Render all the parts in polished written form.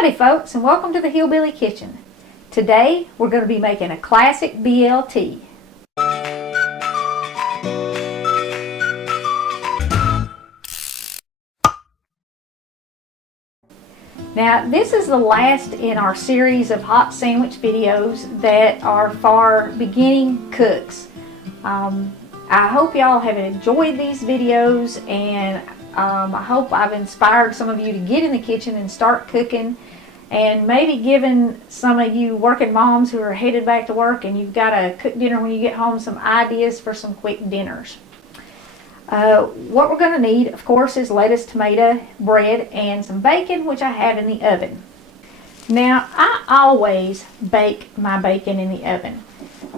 Howdy folks, and welcome to the Hillbilly Kitchen. Today we're going to be making a classic BLT. Now this is the last in our series of hot sandwich videos that are for beginning cooks. I hope y'all have enjoyed these videos, and I hope I've inspired some of you to get in the kitchen and start cooking, and maybe given some of you working moms who are headed back to work and you've got to cook dinner when you get home some ideas for some quick dinners. What we're going to need, of course, is lettuce, tomato, bread, and some bacon, which I have in the oven. Now, I always bake my bacon in the oven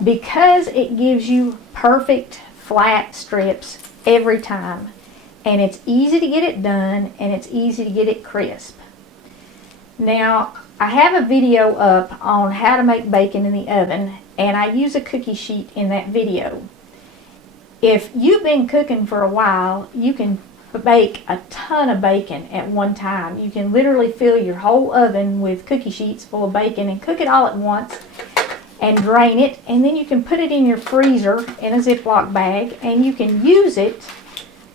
because it gives you perfect flat strips every time, and it's easy to get it done and it's easy to get it crisp. Now, I have a video up on how to make bacon in the oven, and I use a cookie sheet in that video. If you've been cooking for a while, you can bake a ton of bacon at one time. You can literally fill your whole oven with cookie sheets full of bacon and cook it all at once and drain it, and then you can put it in your freezer in a Ziploc bag, and you can use it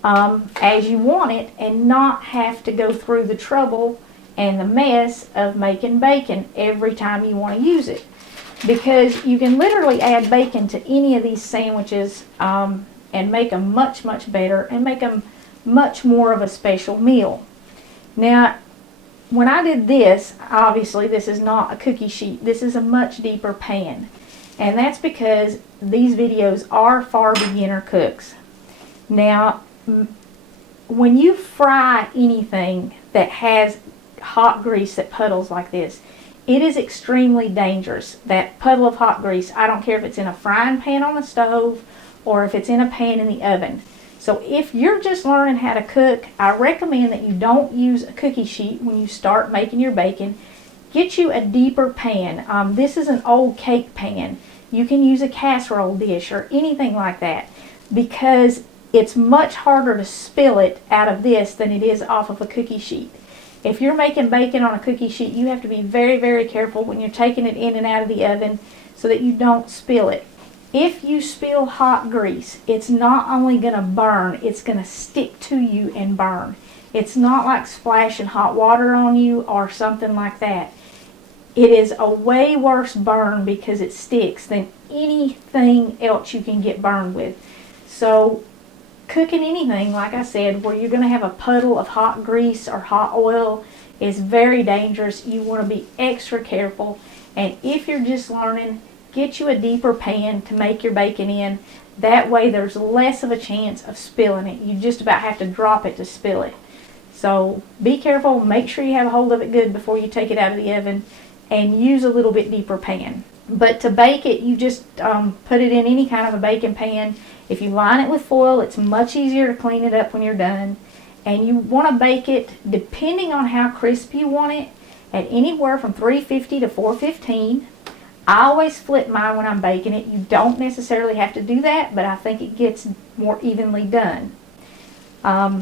as you want it and not have to go through the trouble and the mess of making bacon every time you want to use it, because you can literally add bacon to any of these sandwiches and make them much better and make them much more of a special meal. Now, when I did this, obviously this is not a cookie sheet, this is a much deeper pan, and that's because these videos are for beginner cooks. Now, when you fry anything that has hot grease that puddles like this, it is extremely dangerous. That puddle of hot grease, I don't care if it's in a frying pan on the stove or if it's in a pan in the oven. So if you're just learning how to cook, I recommend that you don't use a cookie sheet when you start making your bacon. Get you a deeper pan. This is an old cake pan. You can use a casserole dish or anything like that, because it's much harder to spill it out of this than it is off of a cookie sheet. If you're making bacon on a cookie sheet, you have to be very careful when you're taking it in and out of the oven so that you don't spill it. If you spill hot grease, it's not only going to burn, it's going to stick to you and burn. It's not like splashing hot water on you or something like that. It is a way worse burn because it sticks than anything else you can get burned with. So cooking anything, like I said, where you're going to have a puddle of hot grease or hot oil is very dangerous. You want to be extra careful, and if you're just learning, get you a deeper pan to make your bacon in. That way there's less of a chance of spilling it. You just about have to drop it to spill it. So be careful, make sure you have a hold of it good before you take it out of the oven, and use a little bit deeper pan. But to bake it, you just put it in any kind of a baking pan. If you line it with foil, it's much easier to clean it up when you're done. And you want to bake it, depending on how crisp you want it, at anywhere from 350 to 415. I always flip mine when I'm baking it. You don't necessarily have to do that, but I think it gets more evenly done. Let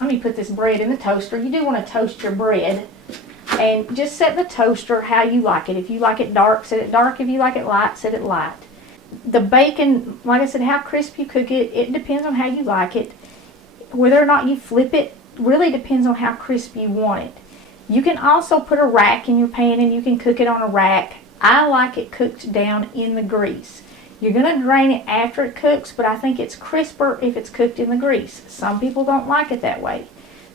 me put this bread in the toaster. You do want to toast your bread, and just set the toaster how you like it. If you like it dark, set it dark. If you like it light, set it light. The bacon, like I said, how crisp you cook it, it depends on how you like it. Whether or not you flip it really depends on how crisp you want it. You can also put a rack in your pan and you can cook it on a rack. I like it cooked down in the grease. You're going to drain it after it cooks, but I think it's crisper if it's cooked in the grease. Some people don't like it that way.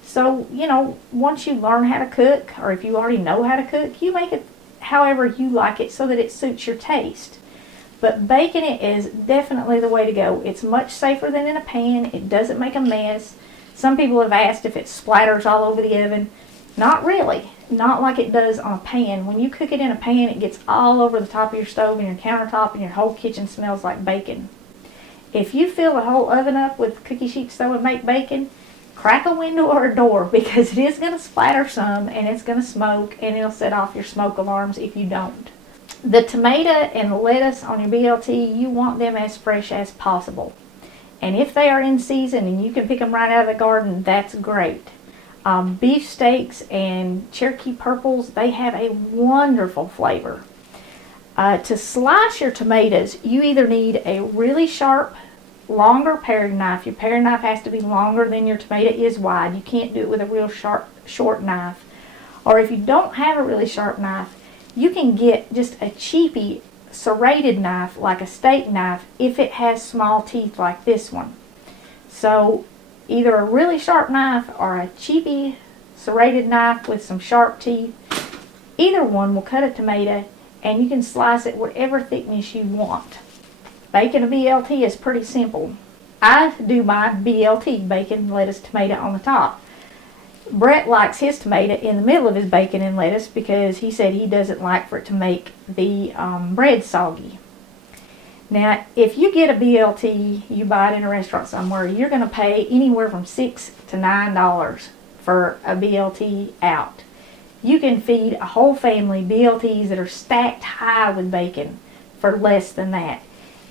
So, you know, once you learn how to cook, or if you already know how to cook, you make it however you like it so that it suits your taste. But baking it is definitely the way to go. It's much safer than in a pan. It doesn't make a mess. Some people have asked if it splatters all over the oven. Not really. Not like it does on a pan. When you cook it in a pan, it gets all over the top of your stove and your countertop, and your whole kitchen smells like bacon. If you fill the whole oven up with cookie sheets that would make bacon, crack a window or a door, because it is going to splatter some and it's going to smoke, and it'll set off your smoke alarms if you don't. The tomato and the lettuce on your BLT, you want them as fresh as possible. And if they are in season and you can pick them right out of the garden, that's great. Beef steaks and Cherokee purples, they have a wonderful flavor. To slice your tomatoes, you either need a really sharp, longer paring knife. Your paring knife has to be longer than your tomato is wide. You can't do it with a real sharp, short knife. Or if you don't have a really sharp knife, you can get just a cheapy serrated knife, like a steak knife, if it has small teeth like this one. So either a really sharp knife or a cheapy serrated knife with some sharp teeth, either one will cut a tomato, and you can slice it whatever thickness you want. Baking a BLT is pretty simple. I do my BLT, bacon, lettuce, tomato on the top. Brett likes his tomato in the middle of his bacon and lettuce because he said he doesn't like for it to make the bread soggy. Now, if you get a BLT, you buy it in a restaurant somewhere, you're going to pay anywhere from $6 to $9 for a BLT out. You can feed a whole family BLTs that are stacked high with bacon for less than that.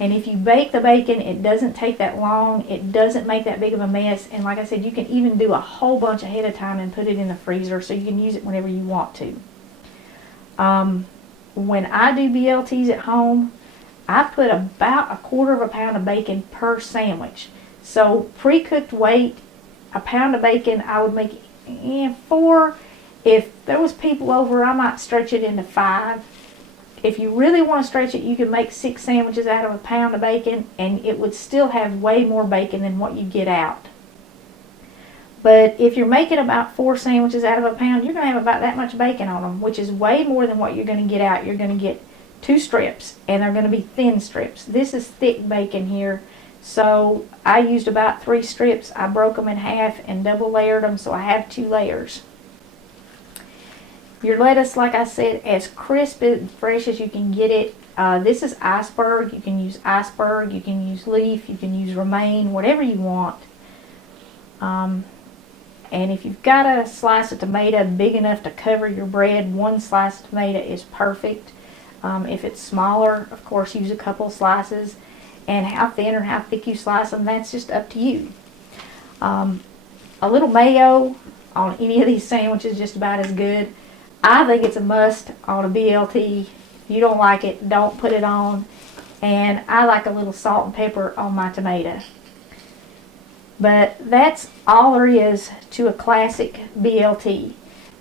And if you bake the bacon, it doesn't take that long. It doesn't make that big of a mess. And like I said, you can even do a whole bunch ahead of time and put it in the freezer so you can use it whenever you want to. When I do BLTs at home, I put about 1/4 pound of bacon per sandwich. So pre-cooked weight, a pound of bacon, I would make 4. If there was people over, I might stretch it into 5. If you really want to stretch it, you can make 6 sandwiches out of a pound of bacon, and it would still have way more bacon than what you get out. But if you're making about 4 sandwiches out of a pound, you're going to have about that much bacon on them, which is way more than what you're going to get out. You're going to get 2 strips, and they're going to be thin strips. This is thick bacon here, so I used about 3 strips. I broke them in half and double layered them, so I have 2 layers. Your lettuce, like I said, as crisp and fresh as you can get it. This is iceberg. You can use iceberg, you can use leaf, you can use romaine, whatever you want. And if you've got a slice of tomato big enough to cover your bread, 1 slice of tomato is perfect. If it's smaller, of course, use a couple slices. And how thin or how thick you slice them, that's just up to you. A little mayo on any of these sandwiches is just about as good. I think it's a must on a BLT. If you don't like it, don't put it on. And I like a little salt and pepper on my tomato. But that's all there is to a classic BLT.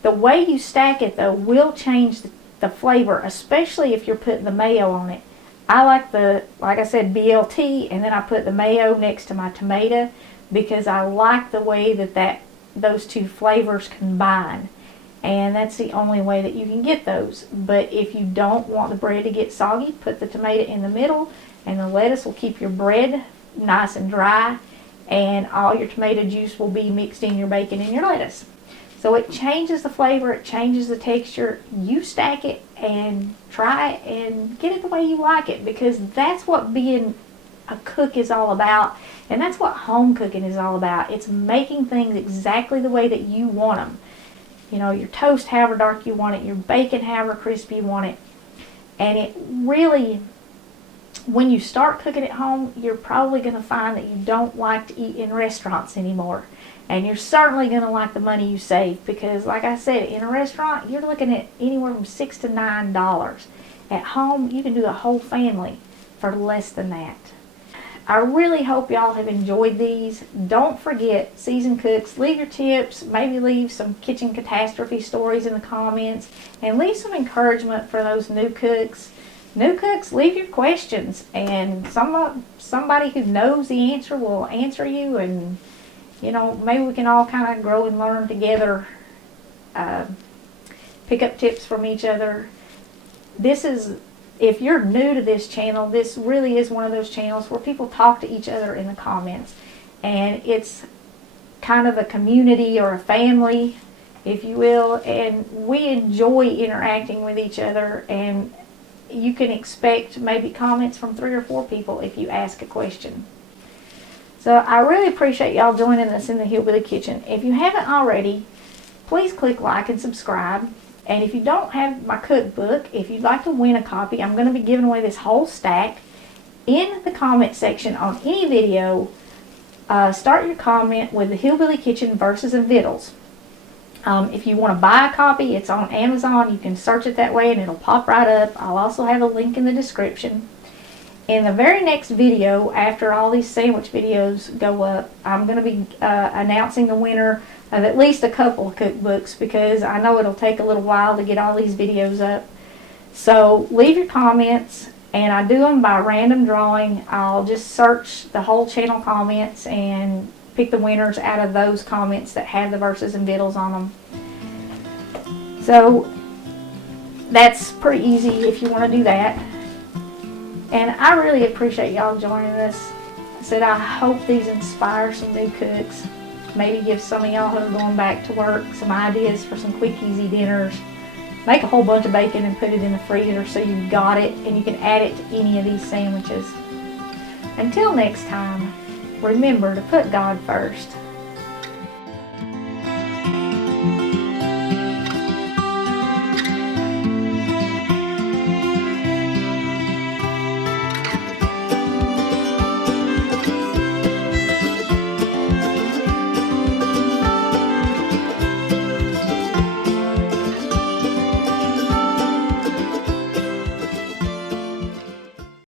The way you stack it, though, will change the flavor, especially if you're putting the mayo on it. I like like I said, BLT, and then I put the mayo next to my tomato because I like the way that those 2 flavors combine. And that's the only way that you can get those. But if you don't want the bread to get soggy, put the tomato in the middle, and the lettuce will keep your bread nice and dry, and all your tomato juice will be mixed in your bacon and your lettuce. So it changes the flavor, it changes the texture. You stack it and try it and get it the way you like it, because that's what being a cook is all about, and that's what home cooking is all about. It's making things exactly the way that you want them. You know, your toast however dark you want it, your bacon however crispy you want it. And it really, when you start cooking at home, you're probably going to find that you don't like to eat in restaurants anymore. And you're certainly going to like the money you save, because like I said, in a restaurant, you're looking at anywhere from $6 to $9. At home, you can do a whole family for less than that. I really hope y'all have enjoyed these. Don't forget, seasoned cooks, leave your tips, maybe leave some kitchen catastrophe stories in the comments, and leave some encouragement for those new cooks. New cooks, leave your questions, and somebody who knows the answer will answer you, and you know, maybe we can all kind of grow and learn together, pick up tips from each other. If you're new to this channel, this really is one of those channels where people talk to each other in the comments. And it's kind of a community or a family, if you will. And we enjoy interacting with each other. And you can expect maybe comments from 3 or 4 people if you ask a question. So I really appreciate y'all joining us in the Hillbilly Kitchen. If you haven't already, please click like and subscribe. And if you don't have my cookbook, if you'd like to win a copy, I'm going to be giving away this whole stack. In the comment section on any video, start your comment with the Hillbilly Kitchen verses and vittles. If you want to buy a copy, it's on Amazon. You can search it that way and it'll pop right up. I'll also have a link in the description. In the very next video, after all these sandwich videos go up, I'm going to be announcing the winner of at least a couple of cookbooks, because I know it'll take a little while to get all these videos up. So leave your comments, and I do them by random drawing. I'll just search the whole channel comments and pick the winners out of those comments that have the verses and vittles on them. So that's pretty easy if you want to do that. And I really appreciate y'all joining us. I said I hope these inspire some new cooks. Maybe give some of y'all who are going back to work some ideas for some quick, easy dinners. Make a whole bunch of bacon and put it in the freezer so you've got it and you can add it to any of these sandwiches. Until next time, remember to put God first.